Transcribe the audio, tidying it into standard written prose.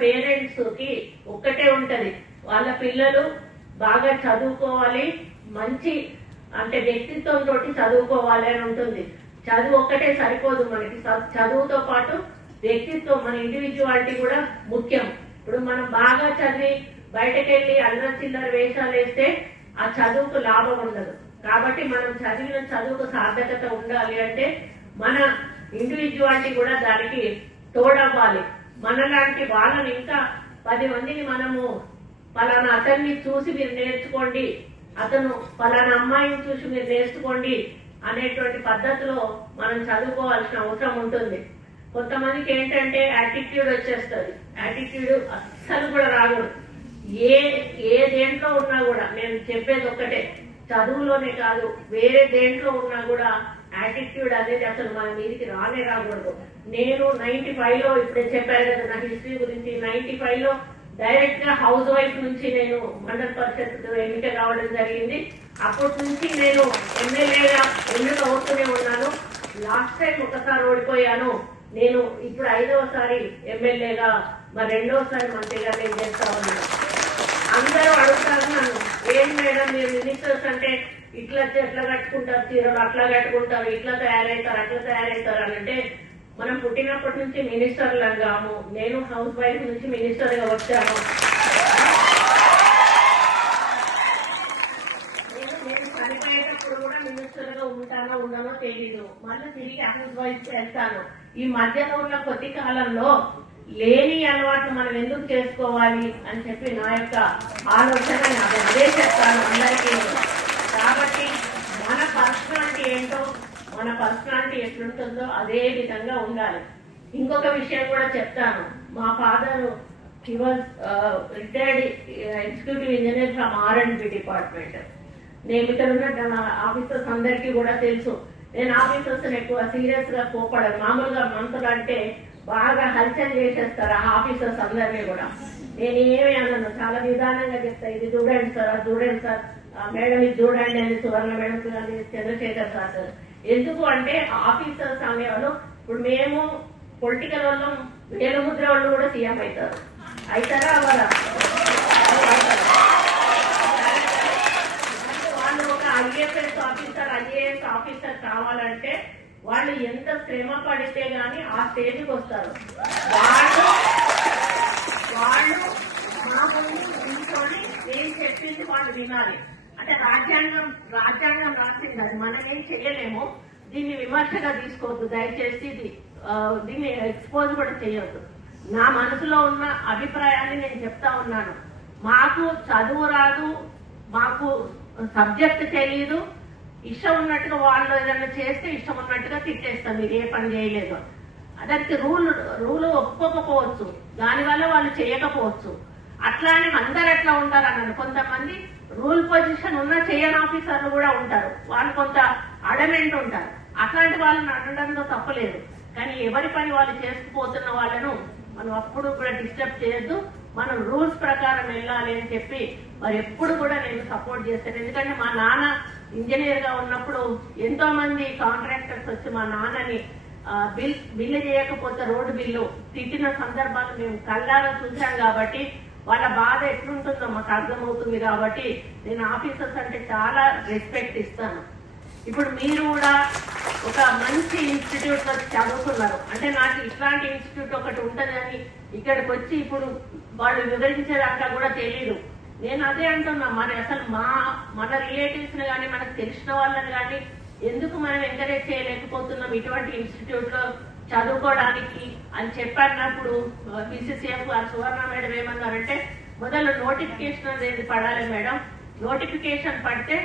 Parents కి ఒక్కటే ఉంటది, వాళ్ళ పిల్లలు బాగా చదువుకోవాలి, మంచి అంటే వ్యక్తిత్వం తోటి చదువుకోవాలి అని ఉంటుంది. చదువు ఒక్కటే సరిపోదు మనకి, చదువుతో పాటు వ్యక్తిత్వం, మన ఇండివిజువాలిటీ కూడా ముఖ్యం. ఇప్పుడు మనం బాగా చదివి బయటకెళ్లి అల్లరి చిల్లర వేషాలు వేస్తే ఆ చదువుకు లాభం ఉండదు. కాబట్టి మనం చదివిన చదువుకు సార్థకత ఉండాలి అంటే మన ఇండివిజువాలిటీ కూడా దానికి తోడవ్వాలి. మనలాంటి వాళ్ళని ఇంకా 10 మందిని మనము పలానా అతన్ని చూసి మీరు నేర్చుకోండి, అతను పలానా అమ్మాయిని చూసి మీరు నేర్చుకోండి అనేటువంటి పద్ధతిలో మనం చదువుకోవాల్సిన అవసరం ఉంటుంది. కొంతమందికి ఏంటంటే యాటిట్యూడ్ వచ్చేస్తుంది, యాటిట్యూడ్ అస్సలు కూడా రాకూడదు. ఏ దేంట్లో ఉన్నా కూడా, నేను చెప్పేది ఒక్కటే, చదువులోనే కాదు వేరే దేంట్లో ఉన్నా కూడా యాటిట్యూడ్ అనేది అసలు మన మీదకి రాకూడదు. నేను 95 లో ఇప్పుడే చెప్పారు కదా నా హిస్టరీ గురించి, 95 లో డైరెక్ట్ గా హౌస్ వైఫ్ నుంచి నేను మండల పరిషత్ ఎన్నిక కావడం జరిగింది. అప్పటి నుంచి నేను ఎమ్మెల్యేగా ఎన్నిక అవుతూనే ఉన్నాను. లాస్ట్ టైం ఒకసారి ఓడిపోయాను. నేను ఇప్పుడు 5వసారి ఎమ్మెల్యేగా, మరి 2వసారి మంత్రిగా నేను చేస్తా ఉన్నాను. అందరూ అడుగుతారు నన్ను, ఏం మేడం మీరు మినిస్టర్స్ అంటే ఇట్లా కట్టుకుంటారు చీరలు, అట్లా కట్టుకుంటారు, ఇట్లా తయారవుతారు, అట్లా తయారవుతారు అని. అంటే మనం పుట్టినప్పటి నుంచి మినిస్టర్లు కాము. నేను హౌస్ వైఫ్ నుంచి మినిస్టర్ గా వచ్చాను. నేను చనిపోయేటప్పుడు కూడా మినిస్టర్ గా ఉంటానో ఉండనో తెలీదు. మళ్ళీ తిరిగి హౌస్ వైఫ్ వెళ్తాను. ఈ మధ్యలో ఉన్న కొద్ది కాలంలో లేని అలవాట్లు మనం ఎందుకు చేసుకోవాలి అని చెప్పి నా యొక్క ఆలోచన, అదే చెప్తాను అందరికీ. కాబట్టి మన పర్సనాలిటీ ఏంటో, మన పర్సనాలిటీ ఎట్లుంటుందో అదే విధంగా ఉండాలి. ఇంకొక విషయం కూడా చెప్తాను. మా father he was retired executive engineer from R&B department. నేను ఇక్కడ ఉన్న ఆఫీసర్స్ అందరికీ కూడా తెలుసు, నేను ఆఫీసర్స్ ఎక్కువ సీరియస్ గా కోపడను. మామూలుగా మంత్రులు అంటే బాగా హల్చల్ చేసేస్తారు ఆ ఆఫీసర్స్ అందరినీ కూడా. నేను ఏమి అనను, చాలా నిదానంగా చెప్తా, ఇది చూడండి సార్, అది చూడండి సార్, మేడం ఇది చూడండి అని సువర్ణ మేడం కానీ చంద్రశేఖర్ సార్. ఎందుకు అంటే ఆఫీసర్స్ అనేవాళ్ళు, ఇప్పుడు మేము పొలిటికల్ వాళ్ళం, వేలుముద్ర వాళ్ళు కూడా సీఎం అవుతారా వాళ్ళ వాళ్ళు ఒక ఐఏఎస్ ఆఫీసర్ కావాలంటే వాళ్ళు ఎంత శ్రమ పడితే గాని ఆ స్టేజ్కి వస్తారు. వాళ్ళు మా ముందు కూర్చొని నేను చెప్పింది వాళ్ళు వినాలి. అంటే రాజ్యాంగం రాసింది, అది మనం ఏం చేయలేము. దీన్ని విమర్శగా తీసుకోవద్దు దయచేసి, దీన్ని ఎక్స్పోజ్ కూడా చేయొద్దు. నా మనసులో ఉన్న అభిప్రాయాన్ని నేను చెప్తా ఉన్నాను. మాకు చదువు రాదు, మాకు సబ్జెక్ట్ తెలియదు, ఇష్టం ఉన్నట్టుగా వాళ్ళు ఏదైనా చేస్తే ఇష్టం ఉన్నట్టుగా తిట్టేస్తాం, మీరు ఏ పని చేయలేదు. దానికి రూల్ ఒప్పుకోకపోవచ్చు, దానివల్ల వాళ్ళు చేయకపోవచ్చు. అట్లా అని అందరు ఎట్లా ఉంటారు అన్నాను. కొంతమంది రూల్ పొజిషన్ ఉన్న చేయని ఆఫీసర్లు కూడా ఉంటారు, వాళ్ళు కొంత అడమెంట్ ఉంటారు. అట్లాంటి వాళ్ళని అనడంలో తప్పలేదు. కానీ ఎవరి పని వాళ్ళు చేసుకుపోతున్న వాళ్ళను మనం అప్పుడు కూడా డిస్టర్బ్ చేయొద్దు. మనం రూల్స్ ప్రకారం వెళ్ళాలి అని చెప్పి మరి ఎప్పుడు కూడా నేను సపోర్ట్ చేస్తాను. ఎందుకంటే మా నాన్న ఇంజనీర్ గా ఉన్నప్పుడు ఎంతో మంది కాంట్రాక్టర్స్ వచ్చి మా నాన్నని బిల్లు చేయకపోతే రోడ్డు బిల్లు తిట్టిన సందర్భాలు మేము కళ్ళారా చూసాం. కాబట్టి వాళ్ళ బాధ ఎట్లుంటుందో మాకు అర్థమవుతుంది. కాబట్టి నేను ఆఫీసర్స్ అంటే చాలా రెస్పెక్ట్ ఇస్తాను. ఇప్పుడు మీరు కూడా ఒక మంచి ఇన్స్టిట్యూట్ లో చదువుతున్నారు అంటే, నాకు ఇట్లాంటి ఇన్స్టిట్యూట్ ఒకటి ఉంటుందని ఇక్కడికి వచ్చి ఇప్పుడు వాళ్ళు వివరించేదాకా కూడా తెలీదు. నేను అదే అంటున్నా, అసలు మన రిలేటివ్స్ ని కానీ మనకు తెలిసిన వాళ్ళని కానీ ఎందుకు మనం ఎంకరేజ్ చేయలేకపోతున్నాం ఇటువంటి ఇన్స్టిట్యూట్ లో చదువుకోవడానికి అని చెప్పన్నప్పుడు బీసీసీఎఫ్ సువర్ణ మేడం ఏమన్నారంటే, మొదలు నోటిఫికేషన్ అనేది పడాలి మేడం, నోటిఫికేషన్ పడితే